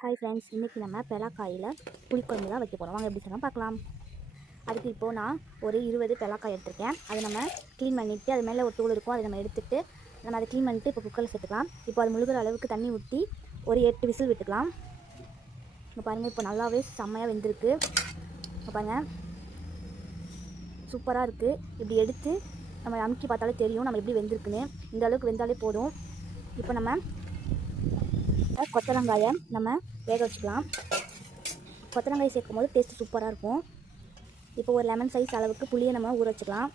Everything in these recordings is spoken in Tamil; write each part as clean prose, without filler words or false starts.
ஹாய் ஃப்ரெண்ட்ஸ், இன்றைக்கி நம்ம பெலாக்காயில் புளிக்குழம்பு தான் வைக்க போகிறோம். வாங்க எப்படி சொன்னால் பார்க்கலாம். அதுக்கு இப்போது நான் ஒரு 20 பெலாக்காய் எடுத்திருக்கேன். அதை நம்ம க்ளீன் பண்ணிவிட்டு அது மேலே ஒரு தூள் இருக்கும், அதை நம்ம எடுத்துகிட்டு நம்ம அதை க்ளீன் பண்ணிவிட்டு இப்போ குக்கரில் சேர்த்துக்கலாம். இப்போ அது முழுகிற அளவுக்கு தண்ணி ஊற்றி ஒரு 8 விசில் விட்டுக்கலாம். இப்போ பாருங்கள், இப்போ நல்லாவே செம்மையாக வெந்திருக்கு. இப்போ பாருங்கள், சூப்பராக இருக்குது. இப்படி எடுத்து நம்ம அமுக்கி பார்த்தாலே தெரியும் நம்ம எப்படி வெந்திருக்குன்னு. இந்த அளவுக்கு வெந்தாலே போதும். இப்போ நம்ம கொத்தவரங்காயை நம்ம வேக வச்சுக்கலாம். கொத்தவரங்காயை சேர்க்கும் போது டேஸ்ட்டு சூப்பராக இருக்கும். இப்போ ஒரு லெமன் சைஸ் அளவுக்கு புளியை நம்ம ஊற வச்சுக்கலாம்.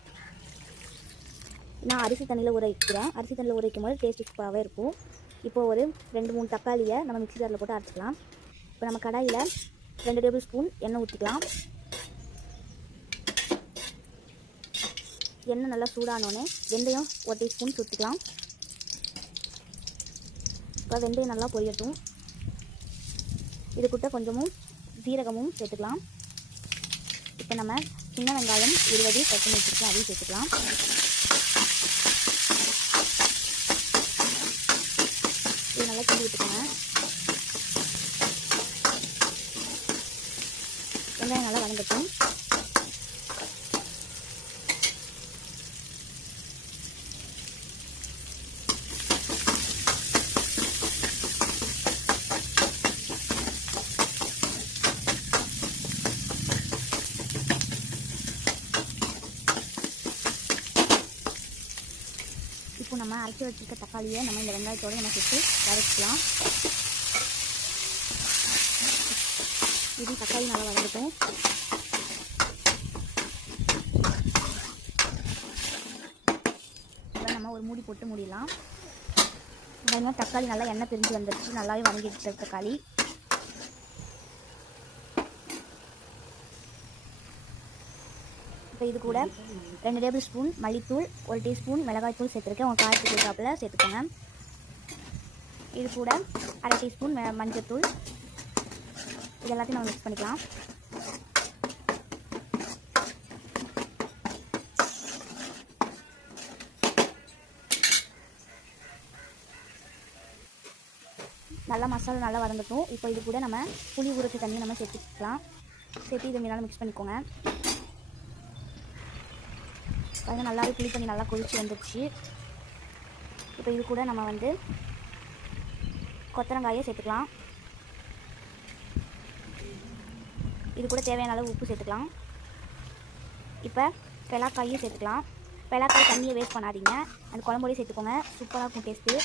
நான் அரிசி தண்ணியில் ஊற வைக்கிறேன். அரிசி தண்ணியில் ஊற வைக்கும் போது டேஸ்ட்டு சூப்பராகவே இருக்கும். இப்போ ஒரு 2-3 தக்காளியை நம்ம மிக்ஸி ஜாரில் போட்டு அரைச்சிக்கலாம். இப்போ நம்ம கடாயில் 2 டேபிள் ஸ்பூன் எண்ணெய் ஊற்றிக்கலாம். எண்ணெய் நல்லா சூடானோடனே வெந்தயம் 1 டீஸ்பூன் சுற்றிக்கலாம். இப்போ வெந்தயம் நல்லா பொரியட்டும். இது கூட கொஞ்சமும் சீரகமும் சேர்த்துக்கலாம். இப்போ நம்ம சின்ன வெங்காயம் 20 கட் பண்ணி வச்சுருக்கோம், அதையும் சேர்த்துக்கலாம். இது நல்லா கிண்டி விட்டுக்கோங்க. வெங்காயம் நல்லா வதங்கட்டும். இப்போ நம்ம அரைச்சி வச்சுருக்க தக்காளியை நம்ம இந்த வெங்காயத்தோடு நம்ம சேர்த்து வதக்கிக்கலாம். இது தக்காளி நல்லா வதங்கட்டும். இப்போ நம்ம ஒரு மூடி போட்டு மூடிடலாம். பாருங்க, தக்காளி நல்லா எண்ணெய் பிரிஞ்சு வந்துடுச்சு. நல்லாவே வதங்கிடுச்சு தக்காளி. இப்போ இது கூட 2 டேபிள் ஸ்பூன் மல்லித்தூள், 1 டீஸ்பூன் மிளகாய்த்தூள் சேர்த்துருக்கேன். உங்கள் காரத்துக்கு ஏற்றாப்புல சேர்த்துக்கோங்க. இது கூட 1/2 டீஸ்பூன் மஞ்சள்தூள். இது எல்லாத்தையும் நம்ம மிக்ஸ் பண்ணிக்கலாம். நல்லா மசாலா நல்லா வதங்கட்டும். இப்போ இது கூட நம்ம புளி ஊற தண்ணியை நம்ம சேர்த்துக்கலாம். சேர்த்து இதை மீனாலும் மிக்ஸ் பண்ணிக்கோங்க. பாருங்கள், நல்லாவே புளி தண்ணி நல்லா கொதிச்சு வந்துடுச்சு. இப்போ இது கூட நம்ம கொத்தவரங்காயை சேர்த்துக்கலாம். இது கூட தேவையான அளவு உப்பு சேர்த்துக்கலாம். இப்போ பெலாக்காயும் சேர்த்துக்கலாம். பெலாக்காய் தண்ணியை வேஸ்ட் பண்ணாதீங்க, அந்த குழம்போடையே சேர்த்துக்கோங்க. சூப்பராக இருக்கும் டேஸ்ட்டு.